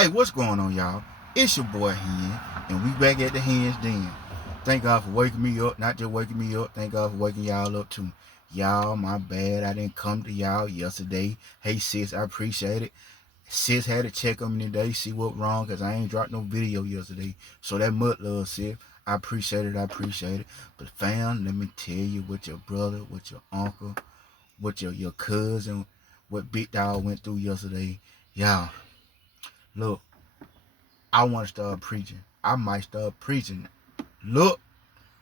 Hey, what's going on, y'all? It's your boy Hen, and we back at the Hen's Den. Thank God for waking me up, not just waking me up, thank God for waking y'all up too. Y'all, my bad, I didn't come to y'all yesterday. Hey sis, I appreciate it. Sis had to check on me today, see what wrong, because I ain't dropped no video yesterday. So that mud love, sis. I appreciate it, I appreciate it. But fam, let me tell you what your brother, what your uncle, what your cousin, what Big Dog went through yesterday. Y'all, look. I want to start preaching. I might start preaching. Look,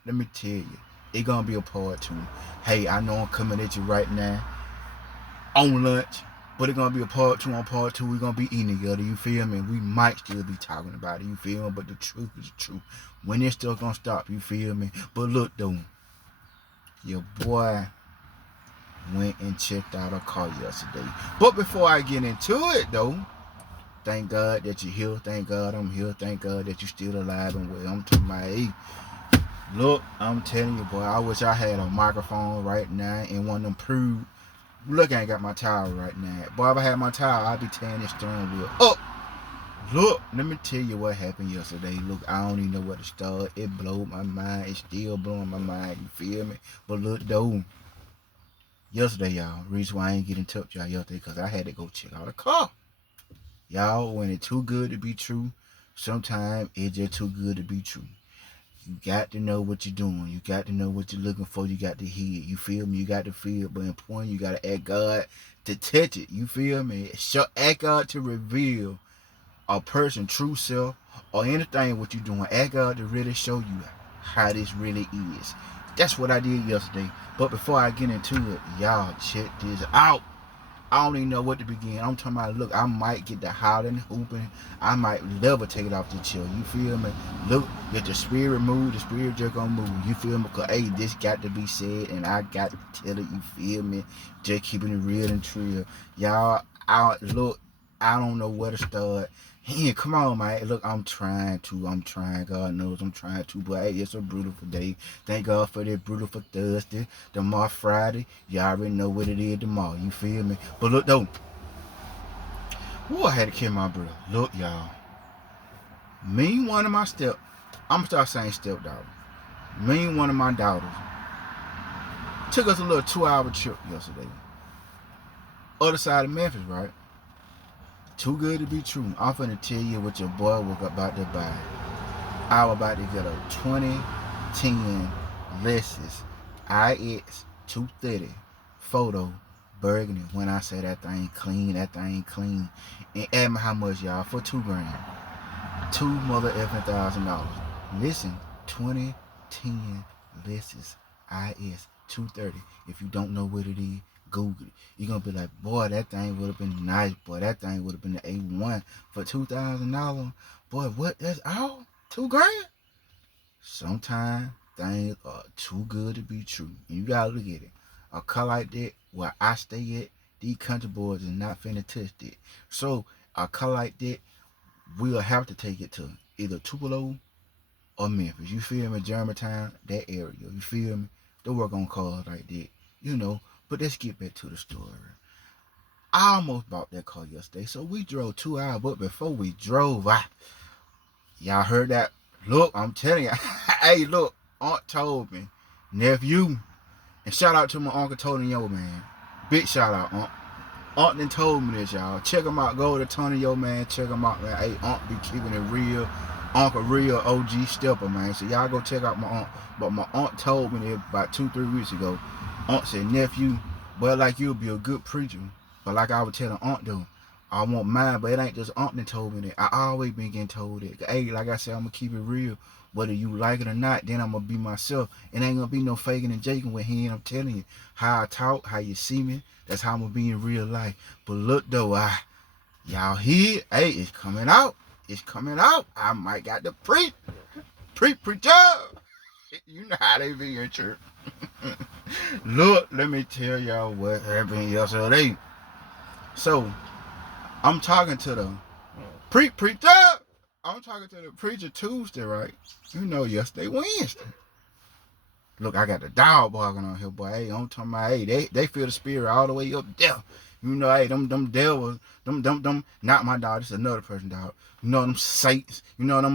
let me tell you, it's gonna be a part two. Hey, I know I'm coming at you right now on lunch, but it's gonna be a part two. On part two, we're gonna be eating together. You feel me? We might still be talking about it. You feel me? But the truth is the truth. When it's still gonna stop, you feel me? But look though, your boy went and checked out a car yesterday. But before I get into it though, thank God that you're here. Thank God I'm here. Thank God that you're still alive and well. I'm talking about, hey, look, I'm telling you, boy, I wish I had a microphone right now and one of them prude. Look, I ain't got my towel right now. Boy, if I had my towel, I'd be tearing this steering wheel up. Look, let me tell you what happened yesterday. Look, I don't even know where to start. It blew my mind. It's still blowing my mind. You feel me? But look, though, yesterday, y'all, reason why I ain't get in touch with y'all yesterday, because I had to go check out a car. Y'all, when it's too good to be true, sometimes it's just too good to be true. You got to know what you're doing. You got to know what you're looking for. You got to hear it. You feel me? You got to feel it. But important, you got to ask God to touch it. You feel me? Ask God to reveal a person's true self or anything what you're doing. Ask God to really show you how this really is. That's what I did yesterday. But before I get into it, y'all check this out. I don't even know what to begin. I'm talking about, look, I might get the howling, hooping. I might levitate off the chill. You feel me? Look, if the spirit move, the spirit just gonna move. You feel me? Because, hey, this got to be said, and I got to tell it. You feel me? Just keeping it real and true. Y'all, look, I don't know where to start. Hey, come on, man. Look, I'm trying. God knows I'm trying to. But, hey, it's a beautiful day. Thank God for this beautiful Thursday. Tomorrow, Friday. Y'all already know what it is tomorrow. You feel me? But look, though. Who I had to kill my brother. Look, y'all. Me, one of my I'm going to start saying stepdaughter. Me, one of my daughters. Took us a little 2-hour trip yesterday. Other side of Memphis, right? Too good to be true. I'm finna tell you what your boy was about to buy. I was about to get a 2010 Lexus IX 230 photo burgundy. When I say that thing clean, that thing clean. And add me how much, y'all, for $2,000. $2,000. Listen, 2010 Lexus IS 230. If you don't know what it is, Google it. You're gonna be like, boy, that thing would have been nice. Boy, that thing would have been the A1 for $2,000. Boy, what? That's all? $2,000? Sometimes things are too good to be true. And you gotta look at it. A car like that, where I stay at, these country boys is not finna touch it. So a car like that, we'll have to take it to either Tupelo or Memphis. You feel me? Germantown, that area. You feel me? They work on cars like that. You know. But let's get back to the story. I almost bought that car yesterday. So we drove 2 hours. But before we drove, y'all heard that? Look, I'm telling you. Hey, look. Aunt told me. Nephew. And shout out to my Uncle Tony, yo, man. Big shout out, Aunt. Aunt then told me this, y'all. Check him out. Go to Tony, yo, man. Check him out, man. Hey, Aunt be keeping it real. Uncle real OG stepper, man. So y'all go check out my aunt. But my aunt told me that about 2-3 weeks ago. Aunt said, nephew, boy, like you'll be a good preacher. But like I was telling Aunt though, I want mine, but it ain't just Aunt that told me that. I always been getting told that. Hey, like I said, I'm gonna keep it real. Whether you like it or not, then I'm gonna be myself. It ain't gonna be no faking and jaking with him. I'm telling you, how I talk, how you see me, that's how I'm gonna be in real life. But look though, y'all hear? Hey, it's coming out. It's coming out. I might got to preacher. You know how they be in church. Look, let me tell y'all what happened yesterday. So, I'm talking to the preacher. I'm talking to the preacher Tuesday, right? You know, yesterday, Wednesday. Look, I got the dog barking on here, boy. Hey, I'm talking about, hey, they feel the spirit all the way up there. You know, hey, them devils, not my dog, it's another person, dog. You know, them saints, you know, them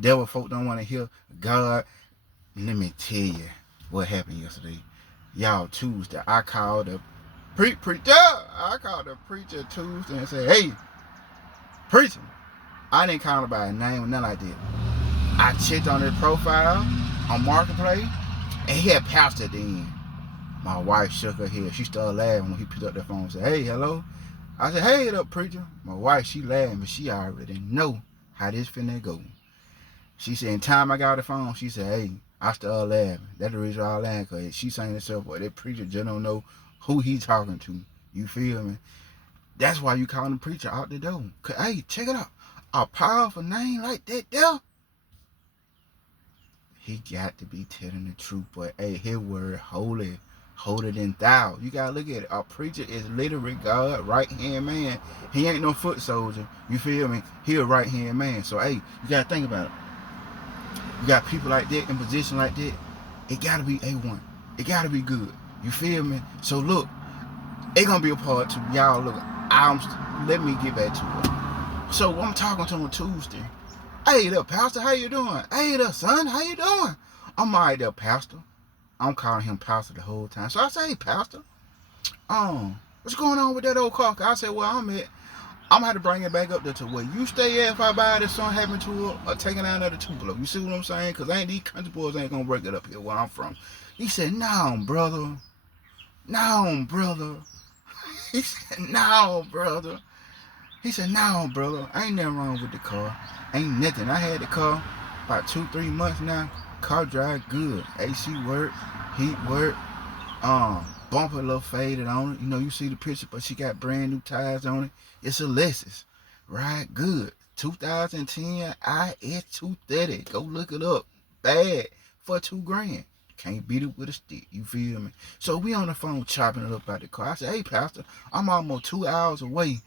devil folk don't want to hear God. Let me tell you what happened yesterday. Y'all, Tuesday, I called the preacher. I called the preacher Tuesday and said, hey, preacher. I didn't call him by his name or nothing like that. I checked on his profile on Marketplace, and he had pastor at the end. My wife shook her head. She started laughing when he picked up the phone and said, hey, hello. I said, hey, up, preacher. My wife, she laughed, but she already know how this finna go. She said, in time I got the phone, she said, hey, I started laughing. That's the reason I laughed, because she saying herself, boy, that preacher just don't know who he talking to. You feel me? That's why you call him preacher out the door. Cause, hey, check it out. A powerful name like that there, he got to be telling the truth. But hey, his word holy, holier than thou. You gotta look at it. A preacher is literally God, right hand man. He ain't no foot soldier. You feel me? He a right hand man. So hey, you gotta think about it. You got people like that in position like that. It gotta be A1. It gotta be good. You feel me? So look, it gonna be a part two. Y'all look, let me get back to it. So I'm talking to him Tuesday. Hey there, pastor, how you doing? Hey there, son, how you doing? I'm all right there, pastor. I'm calling him pastor the whole time. So I say, hey, pastor, what's going on with that old car? I said, well, I'm gonna have to bring it back up there to where you stay at if I buy this, something happen to it, or taking out another Tupelo. You see what I'm saying? Because these country boys ain't gonna break it up here where I'm from. He said, no, brother. No, brother. He said, no, brother. He said, no, brother, ain't nothing wrong with the car. Ain't nothing. I had the car about 2-3 months now. Car drive good. AC work, heat work, bumper a little faded on it. You know, you see the picture, but she got brand new tires on it. It's a Lexus. Ride good. 2010 IS 230. Go look it up. Bad for $2,000. Can't beat it with a stick. You feel me? So we on the phone chopping it up out the car. I said, hey, pastor, I'm almost 2 hours away.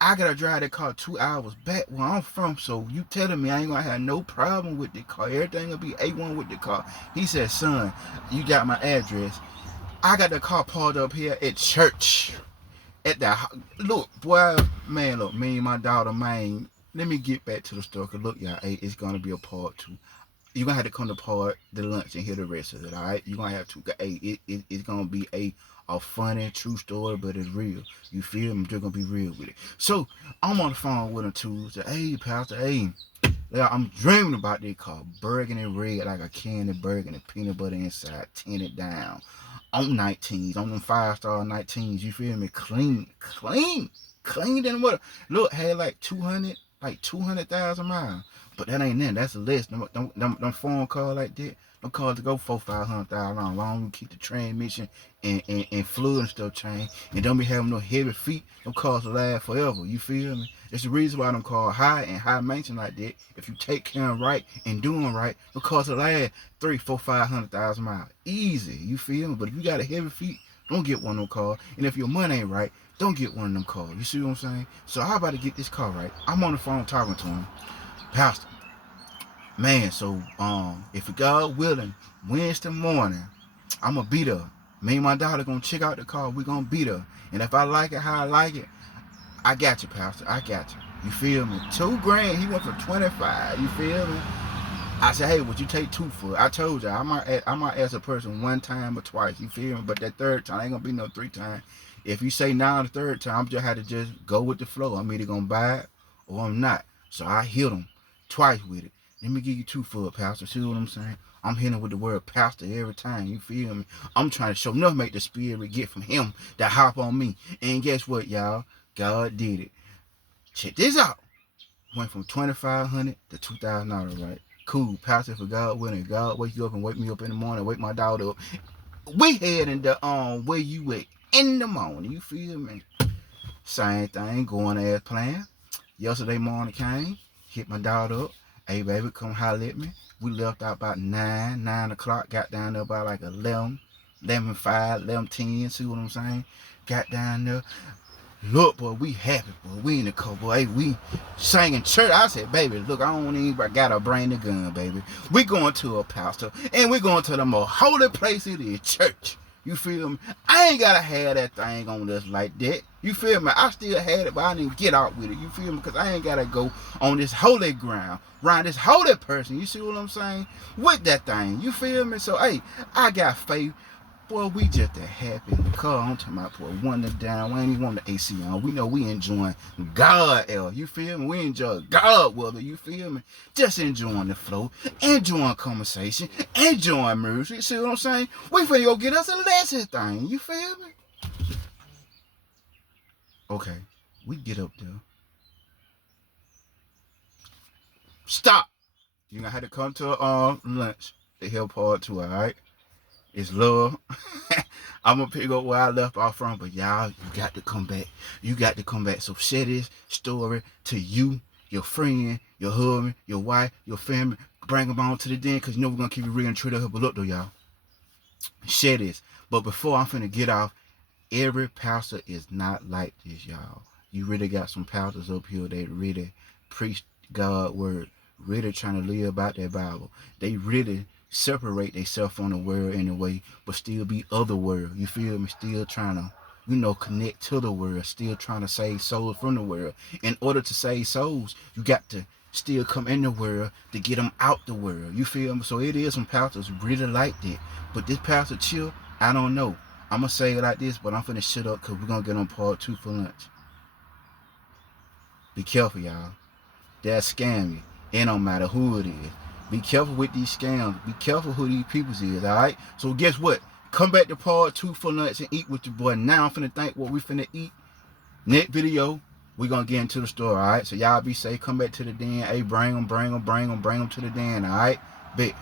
I gotta drive that car 2 hours back where I'm from, so you telling me I ain't gonna have no problem with the car. Everything gonna be A1 with the car. He said, son, you got my address. I got the car parked up here at church. At the look, boy, man, look, me and my daughter, man. Let me get back to the story. Cause look, y'all, hey, it's gonna be a part two. You're gonna have to come to part the lunch and hear the rest of it, all right? You're gonna have to, hey, it's gonna be a funny, true story, but it's real. You feel me? They're gonna be real with it. So I'm on the phone with him Tuesday. Hey, pastor, hey, I'm dreaming about this car, burgundy red, like a candy burgundy, peanut butter inside, tinted down, on 19s, on them 5-star 19s. You feel me? Clean than what? Look, had like 200,000 miles. But that ain't nothing. That's a list. Them foreign cars like that, them cars to go 400,000-500,000 long. You keep the transmission and fluid and stuff changed. And don't be having no heavy feet. Them cars will last forever. You feel me? It's the reason why them cars high and high maintenance like that. If you take care of right and doing right, them cars will last 300,000, 400,000, 500,000 miles. Easy. You feel me? But if you got a heavy feet, don't get one of them cars. And if your money ain't right, don't get one of them cars. You see what I'm saying? So how about to get this car right? I'm on the phone talking to him. Pastor, man, so if God willing, Wednesday morning, I'm gonna be there. Me and my daughter gonna check out the car. We gonna be there. And if I like it how I like it, I got you, pastor. I got you. You feel me? $2,000. He went for 25. You feel me? I said, hey, would you take 2 for it? I told you I might ask a person 1 time or twice. You feel me? But that 3rd time ain't gonna be no 3 times. If you say now the 3rd time, I'm just had to just go with the flow. I'm either gonna buy it or I'm not. So I hit him twice with it. Let me give you 2 for it, pastor. See what I'm saying? I'm hitting with the word pastor every time. You feel me? I'm trying to show enough make the spirit get from him that hop on me. And guess what, y'all? God did it. Check this out. Went from $2,500 to $2,000, right? Cool. Pastor, for God willing, God wake you up and wake me up in the morning, wake my daughter up. We heading to where you at in the morning. You feel me? Same thing, going as planned. Yesterday morning came, hit my daughter up. Hey, baby, come holler at me. We left out about 9 o'clock. Got down there about like 11, 11:05, 11:10. See what I'm saying? Got down there. Look, boy, we happy, boy. We in the car, boy. Hey, we singing church. I said, baby, look, I don't even gotta bring the gun, baby. We going to a pastor, and we going to the most holy place it is, church. You feel me? I ain't gotta have that thing on us like that. You feel me? I still had it, but I didn't get out with it. You feel me? Because I ain't gotta go on this holy ground, around this holy person. You see what I'm saying? With that thing. You feel me? So, hey, I got faith. Boy, we just a happy in the car. I'm talking about, boy, one down. We ain't even want the AC on. We know we enjoying God, L. You feel me? We enjoy God weather. You feel me? Just enjoying the flow, enjoying conversation, enjoying music. You see what I'm saying? We finna go get us a lesson thing. You feel me? Okay, we get up there. Stop. You gonna have to come to lunch. The hill part too, alright? It's love. I'm gonna pick up where I left off from, but y'all, you got to come back. You got to come back. So share this story to you, your friend, your husband, your wife, your family. Bring them on to the den, because you know we're gonna keep it real and true to her. But look though, y'all. Share this. But before I'm finna get off, every pastor is not like this, y'all. You really got some pastors up here that really preach God's word, really trying to live out that Bible. They really separate themselves from the world in a way, but still be other world. You feel me? Still trying to, connect to the world, still trying to save souls from the world. In order to save souls, you got to still come in the world to get them out the world. You feel me? So it is some pastors really like that. But this pastor Chill, I don't know. I'm going to say it like this, but I'm finna shut up because we're going to get on part 2 for lunch. Be careful, y'all. They'll scam you. It don't matter who it is. Be careful with these scams. Be careful who these peoples is, alright? So guess what? Come back to part 2 for lunch and eat with your boy. Now I'm finna think what we finna eat. Next video, we gonna get into the store, alright? So y'all be safe. Come back to the den. Hey, bring them to the den, alright? Bet.